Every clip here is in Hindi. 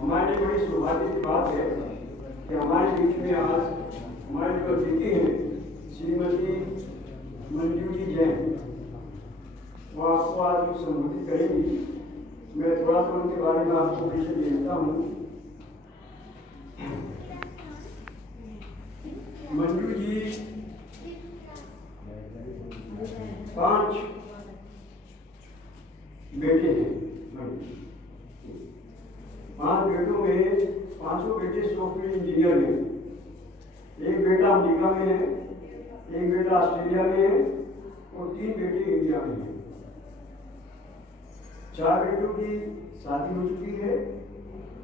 हमारे लिए बड़ी सौभाग्य की बात है कि हमारे बीच में आज हमारे जो अतिथि हैं श्रीमती मंजू जी जैन, वो आपको आज जो संबोधित करेंगी। मैं थोड़ा सा उनके बारे में आपको परिचय दे देता हूँ। मंजू जी 5 बेटे हैं। 5 बेटों में 5 बेटे सॉफ्टवेयर इंजीनियर हैं। एक बेटा अमेरिका में है, एक बेटा ऑस्ट्रेलिया में है और 3 बेटे इंडिया में हैं। 4 बेटों की शादी हो चुकी है,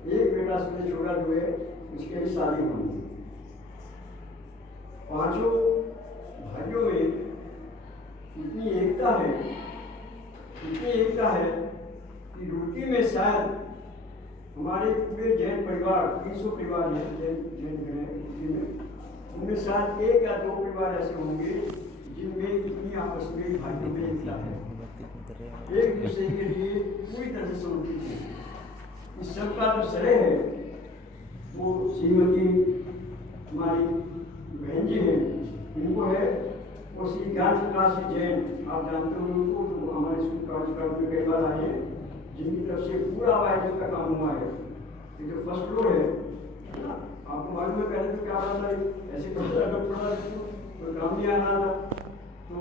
एक बेटा सबसे छोटा जो है उसकी भी शादी होनी है। 5 भाइयों में इतनी एकता है कि रुड़की में शायद हमारे पूरे जैन परिवार 300 परिवार हैं जैन रुड़की में, उनमें शायद 1 या 2 परिवार ऐसे होंगे जिनमें इतनी आपस में भाइयों में एकता है, एक दूसरे के लिए पूरी तरह से समर्पित है। इस सब का जो श्रेय है वो श्रीमती हमारी बहन जी हैं, इनको है। और श्री ज्ञान प्रकाश जी जैन, आप जानते हो उनको, तो हमारे स्कूल कार्यक्रम में कई बार आए हैं, जिनकी तरफ से पूरा आयोजन का काम हुआ है। ये जो फर्स्ट फ्लोर है ना, आपको मालूम है पहले तो क्या रहा था, ऐसे पड़ा तो काम नहीं आ रहा था। तो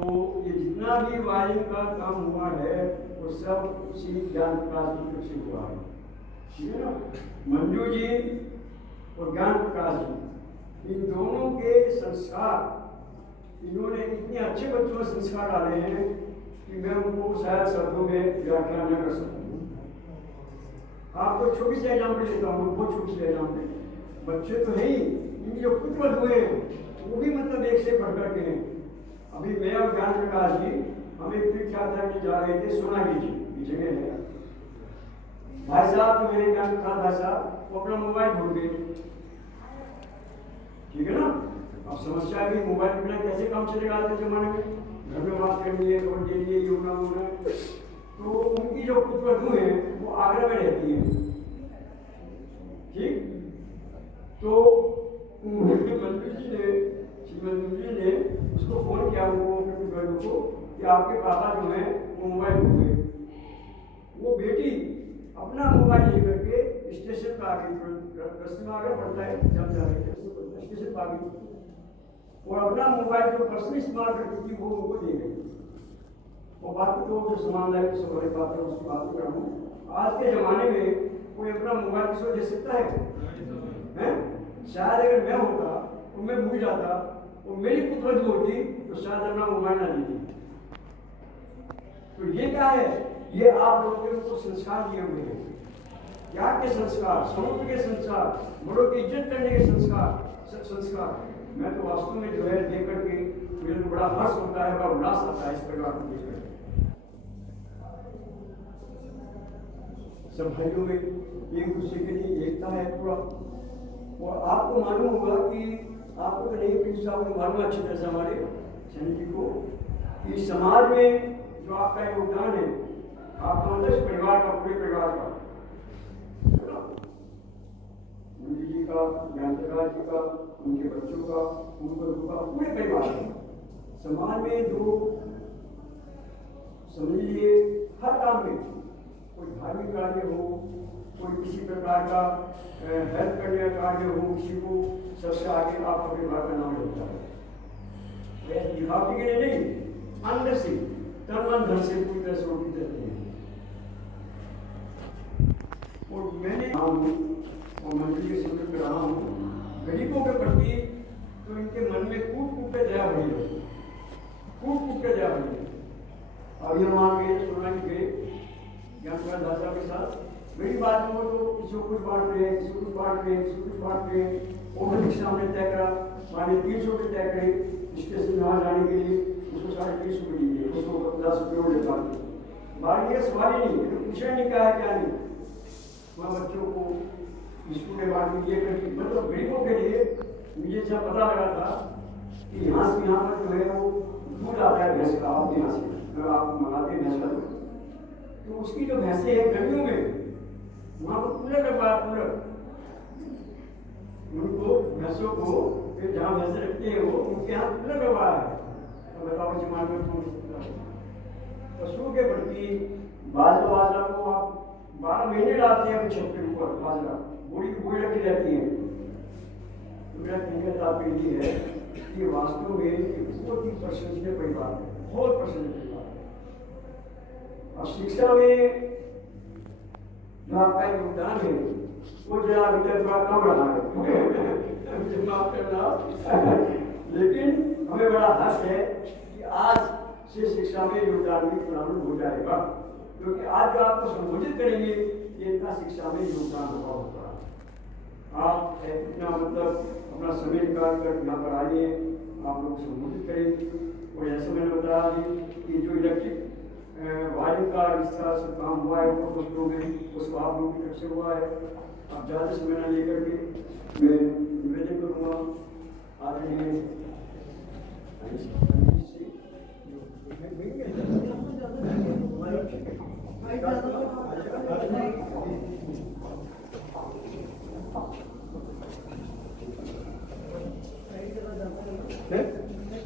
ये जितना भी वायरिंग का काम हुआ है वो सब श्री ज्ञान प्रकाश जी की तरफ से हुआ है, ठीक है ना। मंजू जी और ज्ञान प्रकाश जी, इन दोनों के संस्कार, इन्होंने इतने अच्छे बच्चों में संस्कार डाले हैं कि मैं उनको शायद शब्दों में व्याख्या न कर सकूँ। आपको छोटी सी एग्जाम्पल देता हूँ, बहुत छोटी सी एग्जाम्पल। बच्चे तो है ही, इनके जो पुत्र हुए हैं वो भी मतलब एक से बढ़ कर के हैं। अभी मैं और ज्ञान प्रकाश जी हम एक तीर्थ यात्रा में जा रहे थे, सोनागिरी जी की जगह है। भाई साहब जो मेरे ज्ञान प्रकाश भाई साहब वो अपना मोबाइल भूल गए, ठीक है ना। अब समस्या भी, मोबाइल के बिना कैसे काम चलेगा आज के जमाने में, घर में बात करनी है और के लिए योजना होना है। तो उनकी जो पुत्रवधू है वो आगरा में रहती है, ठीक। तो मंजू जी ने उसको फोन किया, उनको पुत्रवधू को, कि आपके पापा जो है वो मोबाइल भूल गए। वो बेटी अपना मोबाइल लेकर के स्टेशन पर आ गई, रास्ते में आगे पड़ता है जब जा रहे थे स्टेशन पर आ गई, और अपना मोबाइल जो पर्सनल इस्तेमाल करती थी वो उनको दे गई। और बाकी तो जो सामान लाए सब बड़े बात है, उसकी बात कर रहा हूँ। आज के ज़माने में कोई अपना मोबाइल किसी को दे सकता है? शायद अगर मैं होता और मैं भूल जाता और मेरी पुत्रवधू होती तो शायद अपना मोबाइल ना देती। तो ये क्या है? ये आप लोगों को संस्कार दिए हुए हैं। त्याग के संस्कार, समुद्र के संस्कार, बड़ों की इज्जत करने के संस्कार। मैं तो वास्तव में जो है देख करके मुझे तो बड़ा हर्ष होता है, बड़ा उल्लास आता है इस प्रकार को देख करके। सब भाइयों में एक दूसरे के लिए एकता है पूरा। और आपको मालूम होगा कि आपको तो नहीं, प्रिंस साहब को मालूम अच्छी तरह से हमारे सैनिक जी को, कि समाज में जो आपका योगदान है, आपका मतलब परिवार का, पूरे परिवार का, मोदी जी का, ज्ञान प्रकाश जी का, उनके बच्चों का, पूरे परिवार का, समाज में जो समझ लीजिए हर काम में, कोई धार्मिक कार्य हो, कोई किसी प्रकार का हेल्प करने का कार्य हो, किसी को, सबसे आगे आपका परिवार का नाम होता है। दिखावटी के लिए नहीं, अंदर से, तन मन धन से पूरी तरह से रोटी देते हैं। और मैंने और मंदिर के समझ कर रहा हूँ, गरीबों के प्रति तो इनके मन में कूट के दया भरी है, कूट के दया भरी है। अभी हम वहाँ गए, सोनागिरी गए ज्ञान प्रकाश भाषा के साथ, मेरी बात में वो तो किसी को कुछ बांट रहे हैं, किसी को कुछ बांट रहे हैं, किसी को कुछ बांट रहे हैं। और रिक्शा हमने तय करा, माने 300 रुपये तय करे स्टेशन में वहाँ जाने के लिए, उसको 350 रुपये दिए, उसको 50 रुपये और लेता बाहर ये सवाल ही नहीं, तो पूछा नहीं क्या है क्या नहीं। वहाँ बच्चों को स्कूल के बाद ये करके, मतलब गरीबों के लिए मुझे जब पता लगा था कि यहाँ से यहाँ पर जो है वो दूध आता है भैंस का, आप यहाँ से आप मंगाते हैं भैंस का, तो उसकी जो भैंसें हैं गर्मियों में वहाँ पर कूलर लगवाया, कूलर उनको भैंसों को जहाँ भैंसे रखते हैं वो उनके यहाँ कूलर लगवाया है। तो बताओ जमाने में कौन सकता है? पशुओं के प्रति बाजरा को आप 12 महीने डालते हैं अपने छत के ऊपर, बाजरा बूढ़ी की बूढ़ी रखी रहती है। तो मेरा कहने का तात्पर्य ये है कि वास्तव में एक बहुत ही प्रशंसनीय परिवार है, बहुत प्रशंसनीय परिवार है। और शिक्षा में जो आपका योगदान है वो जरा अभी तक थोड़ा कम रहा है, मुझे माफ करना, लेकिन हमें बड़ा हर्ष है कि आज से शिक्षा में योगदान भी प्रारंभ हो जाएगा, क्योंकि आज जो आपको संबोधित करेंगे ये इनका शिक्षा में योगदान होगा। आप इतना मतलब अपना समय निकाल कर यहाँ पर आइए, आप लोग संबोधित करेंगे। और ऐसे मैंने बताया कि जो इलेक्ट्रिक वायरिंग का जिस तरह से काम हुआ है वो दोस्तों में उसको आप लोगों की तरफ से हुआ है। आप ज़्यादा समय न लेकर के मैं निवेदन करूँगा आदरणीय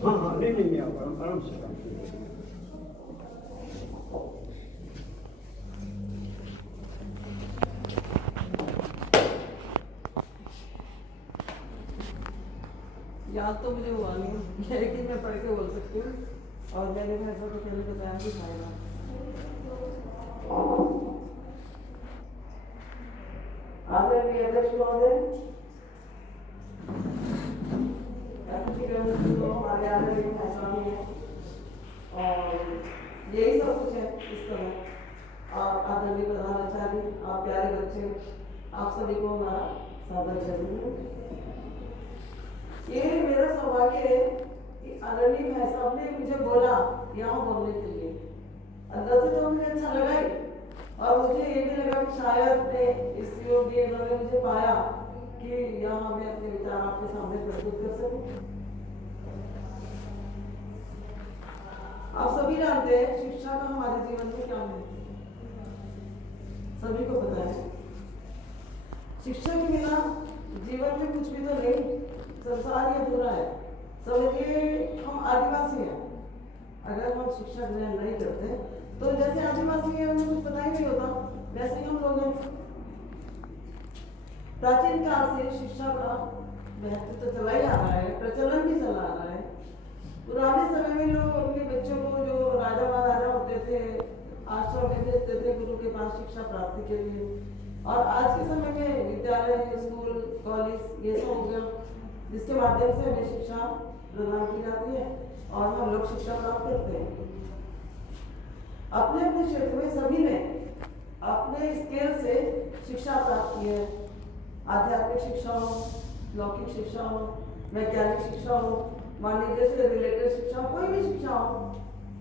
हाँ नहीं आप आराम से याद तो मुझे हुआ नहीं, लेकिन मैं पढ़ के बोल सकती हूँ। और मैंने भैंसों को पहले बताया कि खाएगा। आदरणीय अध्यक्ष महोदय, हमारे आदरणीय भैंसानी है और यही सब कुछ है इस समय। और आदरणीय प्रधानाचार्य, आप प्यारे बच्चे, आप सभी को हमारा सादर जरूर। ये मेरा सौभाग्य है कि आदरणीय भाई साहब ने मुझे बोला यहाँ बोलने के लिए। अंदर से तो मुझे अच्छा लगा ही, और मुझे ये भी लगा कि शायद इस योग में इन्होंने मुझे पाया कि यहाँ मैं अपने विचार आपके सामने प्रस्तुत कर सकूं। आप सभी जानते हैं शिक्षा का हमारे जीवन में क्या महत्व है, सभी को पता है। शिक्षा के बिना जीवन में कुछ भी तो नहीं, संसार ही अधूरा है। समझिए हम आदिवासी हैं, अगर हम शिक्षा ग्रहण नहीं करते तो जैसे आदिवासी हैं उन्हें कुछ पता ही नहीं होता, वैसे ही हम लोग हैं। प्राचीन काल से शिक्षा का महत्व तो चला ही आ रहा है, प्रचलन भी चला आ रहा है। पुराने समय में लोग अपने बच्चों को, जो राजा महाराजा होते थे, आश्रम में भेजते थे गुरु के पास शिक्षा प्राप्ति के लिए। और आज के समय में विद्यालय, स्कूल, कॉलेज ये सब हो गया, जिसके माध्यम से हमें शिक्षा प्रदान की जाती है और हम लोग शिक्षा प्राप्त करते हैं। अपने अपने क्षेत्र में सभी ने अपने स्केल से शिक्षा प्राप्त की है। आध्यात्मिक शिक्षा हो, लौकिक शिक्षा हो, वैज्ञानिक शिक्षा हो, मान लीजिए से रिलेटेड शिक्षा हो, कोई भी शिक्षा हो,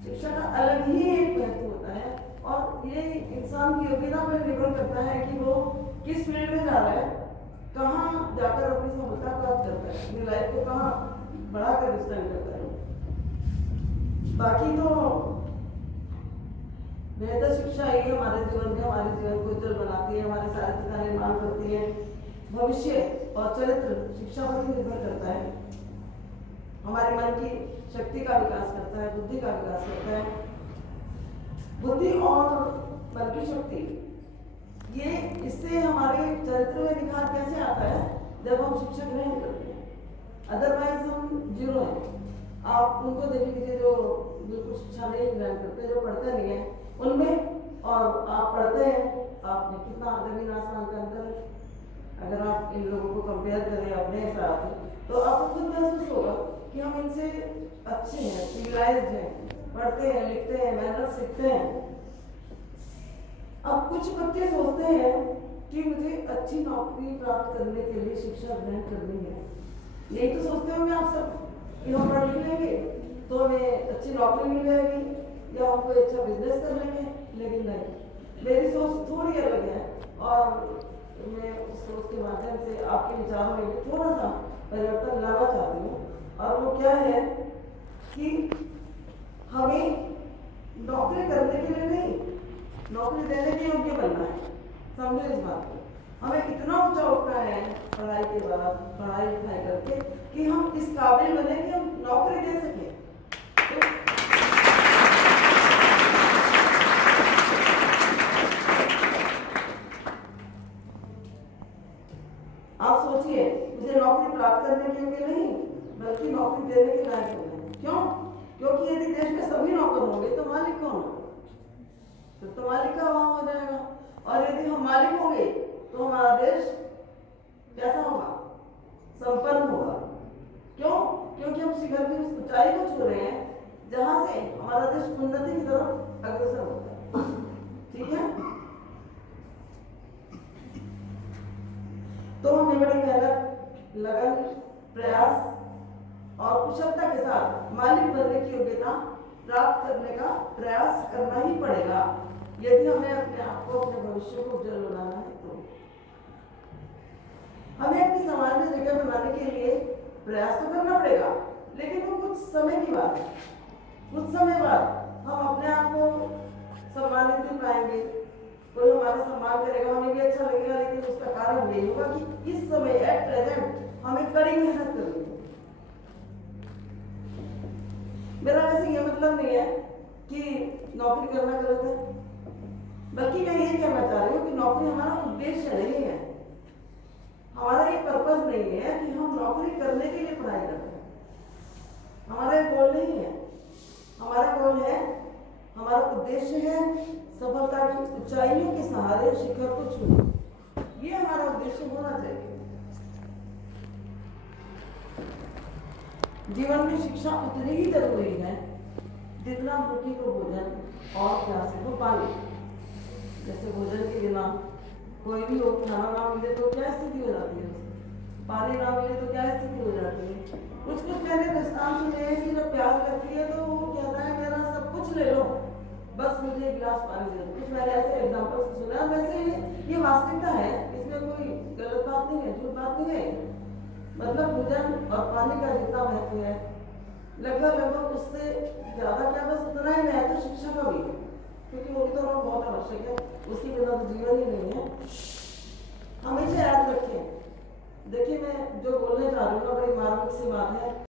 शिक्षा का अलग ही एक महत्व होता है। और ये इंसान की योग्यता पर निर्भर करता है कि वो किस फील्ड में जा रहा है, कहाँ जाकर अपनी सफलता प्राप्त करता है, अपनी लाइफ को कहाँ बढ़ाकर स्पेंड करता है। बाकी तो बेहतर शिक्षा ही हमारे जीवन में, हमारे जीवन को उज्जवल बनाती है, हमारे साहित्य का निर्माण करती है। भविष्य और चरित्र शिक्षा पर ही निर्भर करता है। हमारे मन की शक्ति का विकास करता है, बुद्धि का विकास करता है। बुद्धि और मन की शक्ति, ये इससे हमारे चरित्र में निखार कैसे आता है, जब हम शिक्षा ग्रहण करते हैं। अदरवाइज हम जीरो हैं। आप उनको देख लीजिए जो बिल्कुल शिक्षा नहीं ग्रहण करते, जो पढ़ते नहीं है उनमें, और आप पढ़ते हैं, आपने कितना जमीन आसमान का अंतर है। अगर आप इन लोगों को कंपेयर करें अपने साथ, तो आपको खुद महसूस होगा कि हम इनसे अच्छे हैं, सिविलाइज्ड हैं, पढ़ते हैं, लिखते हैं, मेहनत सीखते हैं। अब कुछ बच्चे सोचते हैं कि मुझे अच्छी नौकरी प्राप्त करने के लिए शिक्षा ग्रहण करनी है। यही तो सोचते होंगे आप सब कि हम पढ़ लिख लेंगे तो हमें अच्छी नौकरी मिल जाएगी या हम कोई अच्छा बिजनेस कर लेंगे। लेकिन नहीं, मेरी सोच थोड़ी अलग है और मैं उस सोच के माध्यम से आपके विचारों में भी थोड़ा सा परिवर्तन लाना चाहती हूँ। और वो क्या है कि हमें नौकरी करने के लिए नहीं, नौकरी देने के योग्य बनना है। समझो इस बात को। हमें इतना ऊंचा उठना है पढ़ाई के बाद, पढ़ाई लिखाई करके, कि हम इस काबिल बने कि हम नौकरी दे सकें। तो आप सोचिए, मुझे नौकरी प्राप्त करने के लिए नहीं, बल्कि नौकरी देने के लायक होना है। क्यों? क्योंकि यदि देश में सभी नौकर होंगे तो मालिक कौन होगा? तो मालिक का वहां हो जाएगा। और यदि हम मालिक होंगे तो हमारा देश कैसा होगा? संपन्न होगा। क्यों? क्योंकि हम शिखर की उस ऊंचाई को छू रहे हैं जहां से हमारा देश उन्नति की तरफ अग्रसर होता है। ठीक है? तो हमें बड़ी मेहनत, लगन, प्रयास और कुशलता के साथ मालिक बनने की योग्यता प्राप्त करने का प्रयास करना ही पड़ेगा, यदि हमें अपने आप को, अपने भविष्य को उज्जवल बनाना है। तो हमें अपने समाज में जगह बनाने के लिए प्रयास तो करना पड़ेगा, लेकिन वो कुछ समय की बात है। कुछ समय बाद हम अपने आप को सम्मानित भी पाएंगे, कोई हमारा सम्मान करेगा, हमें भी अच्छा लगेगा। लेकिन उसका कारण यही होगा कि इस समय एट प्रेजेंट हमें कड़ी मेहनत करनी है। मेरा वैसे ये मतलब नहीं है कि नौकरी करना गलत है, बल्कि मैं ये कहना चाह रही हूँ कि नौकरी हमारा उद्देश्य नहीं है, हमारा ये पर्पस नहीं है कि हम नौकरी करने के लिए पढ़ाई कर रहे हैं। हमारा ये गोल नहीं है। हमारा गोल है, हमारा उद्देश्य है सफलता की ऊंचाइयों के सहारे शिखर को छूना। ये हमारा उद्देश्य होना चाहिए। जीवन में शिक्षा उतनी ही जरूरी है जितना भूखे को भोजन और प्यासे को पानी। जैसे भोजन के बिना कोई भी हो, खाना ना मिले तो क्या स्थिति हो जाती है, पानी ना मिले तो क्या स्थिति हो जाती है। कुछ मैंने दृष्टांत सुने हैं कि जब प्यास लगती है तो वो कहता है मेरा सब कुछ ले लो, बस मुझे एक गिलास पानी दे दो। कुछ मैंने ऐसे एग्जाम्पल सुना। वैसे ये वास्तविकता है, इसमें कोई गलत बात नहीं है, झूठ बात नहीं है। मतलब भोजन और पानी का जितना महत्व है, लगभग उससे ज्यादा क्या, बस उतना ही महत्व शिक्षा का भी है, क्योंकि वो भी तो हमें बहुत आवश्यक है। उसके बिना तो जीवन ही नहीं है। हमेशा याद रखें। देखिए, मैं जो बोलने जा रही हूँ बड़ी मार्मिक सी बात है।